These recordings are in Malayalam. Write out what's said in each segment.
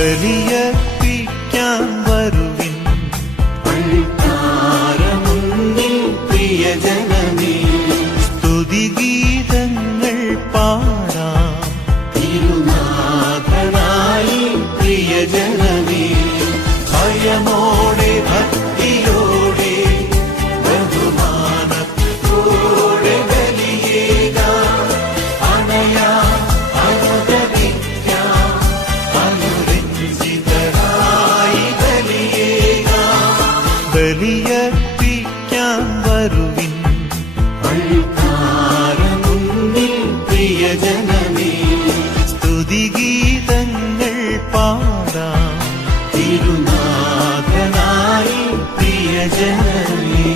ബലിയർപ്പിക്കാൻ വരുവിൻ അൾത്താരമുന്നിൽ പ്രിയജനമേ. സ്തുതിഗീതങ്ങൾ പാടാം തിരുനാഥനായി പ്രിയജനമേ. ഭയമോടെ ഭക്തിയോടെ ബഹുമാനത്തോടെ ബലിയേകാം. അണയാം അനുദപിക്കാം അനുരഞ്ജിതരായി ബലിയേകാം. ബലിയർപ്പിക്കാൻ വരുവിൻ അൾത്താരമുന്നിൽ പ്രിയജനമേ. സ്തുതിഗീതങ്ങൾ പാടാം തിരുനാഥനായി പ്രിയജനമേ.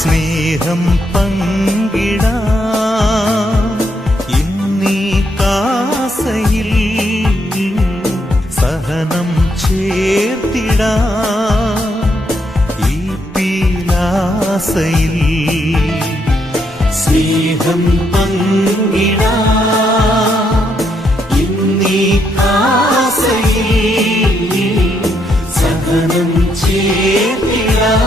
സ്നേഹം പങ്കിടാം ഇന്നീ കാസയിൽ. സഹനം ചേർത്തിടാം ഈ പീലാസയിൽ. സ്നേഹം പങ്കിടാം ഇന്നീ കാസയിൽ. സഹനം ചേർത്തിടാം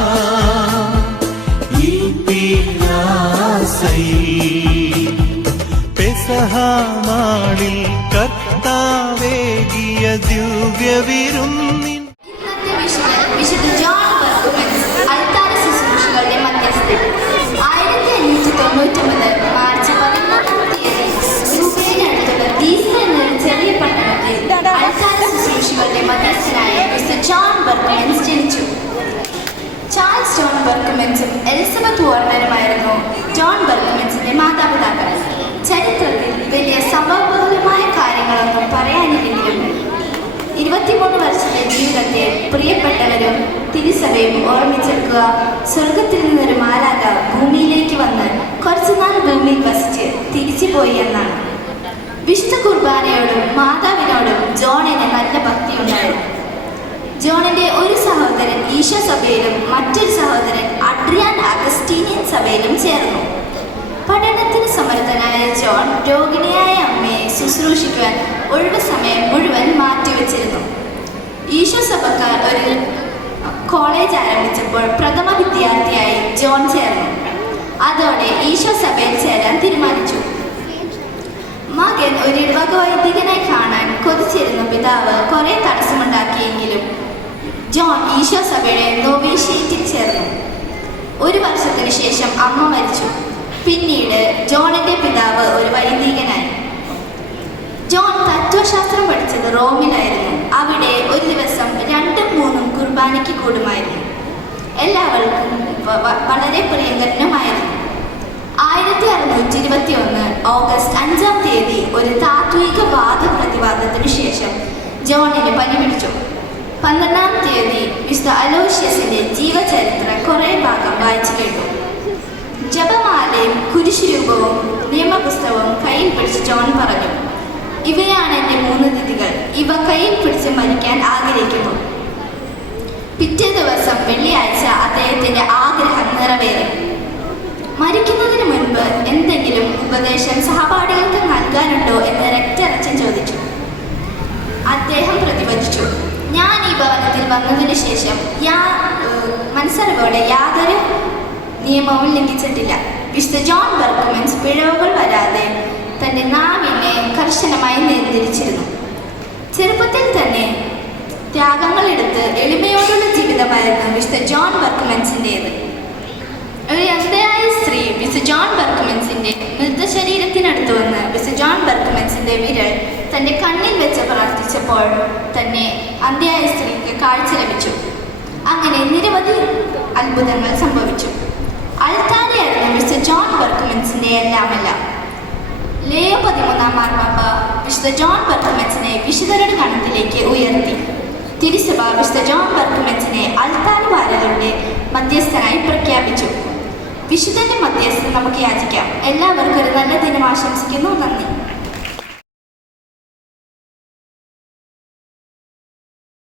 പെസഹാനാളിൽ കർത്താവേകിയ ദിവ്യവിരുന്നിൻ. വിശുദ്ധ ജോൺ ബർക്കുമെൻസ് അൾത്താര ശുശ്രൂഷകളുടെ മധ്യസ്ഥൻ. 1599 മാർച്ച് 11-ാം തീയതി രൂപേനടുത്തുള്ള ദീസ എന്നൊരു ചെറിയ പട്ടണത്തിൽ അൾത്താര ശുശ്രൂഷകളുടെ മധ്യസ്ഥനായ മിസ്റ്റർ ജോൺ ബർക്കുമെൻസ് ജനിച്ചു. ചാൾസ് ജോൺ ബർക്കുമെൻസും എലിസബത്ത് വാർണറുമായിരുന്നു ജോൺ ബർക്കുമെൻസിന്റെ മാതാപിതാക്കൾ. ചരിത്രത്തിൽ വലിയ സംഭവബഹുലമായ കാര്യങ്ങളൊന്നും പറയാനില്ലെങ്കിലും 23 വർഷത്തെ ജീവിതത്തെ പ്രിയപ്പെട്ടവരും തിരുസഭയും ഓർമ്മിച്ചെടുക്കുക. സ്വർഗത്തിൽ നിന്നൊരു മാലാഖ ഭൂമിയിലേക്ക് വന്ന് കുറച്ചുനാൾ ഭൂമിയിൽ വസിച്ച് തിരിച്ചുപോയി എന്നാണ്. വിശുദ്ധ കുർബാനയോടും മാതാവിനോടും ജോണിന് നല്ല ഭക്തിയുണ്ടായിരുന്നു. ജോണിന്റെ ഒരു സഹോദരൻ ഈശോ സഭയിലും മറ്റൊരു സഹോദരൻ അഡ്രിയാൻ അഗസ്റ്റീനിയൻ സഭയിലും ചേർന്നു. പഠനത്തിന് സമർത്ഥനായ ജോൺ രോഗിണിയായ അമ്മയെ ശുശ്രൂഷിക്കുവാൻ ഒഴിവ് സമയം മുഴുവൻ മാറ്റിവെച്ചിരുന്നു. ഈശോ സഭക്കാർ ഒരു കോളേജ് ആരംഭിച്ചപ്പോൾ പ്രഥമ വിദ്യാർത്ഥിയായി ജോൺ ചേർന്നു. അതോടെ ഈശോ സഭയിൽ ചേരാൻ തീരുമാനിച്ചു. മകൻ ഒരു ഇടവക വൈദികനായി കാണാൻ കൊതിച്ചിരുന്ന പിതാവ് കുറെ തടസ്സമുണ്ടാക്കിയെങ്കിലും ജോൺ ഈശോ സഭയുടെ നോവേഷ്യേറ്റിൽ ചേർന്നു. 1 വർഷത്തിനു ശേഷം അമ്മ മരിച്ചു. പിന്നീട് ജോണിന്റെ പിതാവ് ഒരു വൈദികനായി. ജോൺ തത്വശാസ്ത്രം പഠിച്ചത് റോമിലായിരുന്നു. അവിടെ ഒരു ദിവസം 2-3 കുർബാനയ്ക്ക് കൂടുമായിരുന്നു. എല്ലാവർക്കും വളരെ പ്രിയങ്കരനുമായിരുന്നു. 1621 ഓഗസ്റ്റ് 5-ാം തീയതി ഒരു താത്വിക വാദപ്രതിവാദത്തിനു ശേഷം ജോണിന് പനി പിടിച്ചു. 12-ാം തീയതി മിസ്റ്റർ അലോഷ്യസിന്റെ ജീവചരിത്രം കുറെ ഭാഗം വായിച്ചു കേട്ടു. ജപമാലയും കുരിശുരൂപവും നിയമപുസ്തകവും കയ്യിൽ പിടിച്ച് ജോൺ പറഞ്ഞു, ഇവയാണ് എൻ്റെ 3 നിധികൾ. ഇവ കയ്യിൽ പിടിച്ച് മരിക്കാൻ ആഗ്രഹിക്കുന്നു. പിറ്റേ ദിവസം വെള്ളിയാഴ്ച അദ്ദേഹത്തിന്റെ ആഗ്രഹം നിറവേറി. മരിക്കുന്നതിന് മുൻപ് എന്തെങ്കിലും ഉപദേശം സഹപാഠികൾക്ക് നൽകാനുണ്ടോ എന്ന് രക്തരക്തം ചോദിച്ചു. അദ്ദേഹം പ്രതിവചിച്ചു, ഞാൻ ഈ ഭവനത്തിൽ വന്നതിന് ശേഷം മനസ്സറിവോടെ യാതൊരു നിയമവും ലംഘിച്ചിട്ടില്ല. വിശുദ്ധ ജോൺ ബർക്കുമെൻസ് പിഴവുകൾ വരാതെ തന്റെ നാവിനെ കർശനമായി നിയന്ത്രിച്ചിരുന്നു. ചെറുപ്പത്തിൽ തന്നെ ത്യാഗങ്ങൾ എടുത്ത് എളിമയോടുള്ള ജീവിതമായിരുന്നു വിശുദ്ധ ജോൺ ബർക്കുമെൻസിൻ്റേത്. ഒരു അന്ധയായ സ്ത്രീ വിശുദ്ധ ജോൺ ബർക്കുമെൻസിന്റെ മൃതശരീരത്തിനടുത്ത് വന്ന് വിശുദ്ധ ജോൺ ബർക്കുമെൻസിന്റെ വിരൽ തന്റെ കണ്ണിൽ വെച്ച് പ്രാർത്ഥിച്ചപ്പോൾ തന്നെ അന്ധയായ സ്ത്രീക്ക് കാഴ്ച ലഭിച്ചു. അങ്ങനെ നിരവധി അത്ഭുതങ്ങൾ സംഭവിച്ചു. അൾത്താരയായിരുന്നു മിസ്റ്റർ ജോൺ ബർക്കുമെൻസിന്റെ എല്ലാമെല്ലാം. ലേയോ 13-ാം മാർപ്പാപ്പ വിശുദ്ധ ജോൺ ബർക്കുമെൻസിനെ വിശുദ്ധരുടെ ഗണത്തിലേക്ക് ഉയർത്തി. തിരുസഭ വിശുദ്ധ ജോൺ ബർക്കുമെൻസിനെ അൾത്താരവാരകളുടെ മധ്യസ്ഥനായി പ്രഖ്യാപിച്ചു. വിശുദ്ധന്റെ മധ്യസ്ഥം നമുക്ക് യാചിക്കാം. എല്ലാവർക്കും ഒരു നല്ല ദിനം ആശംസിക്കുന്നു. നന്ദി.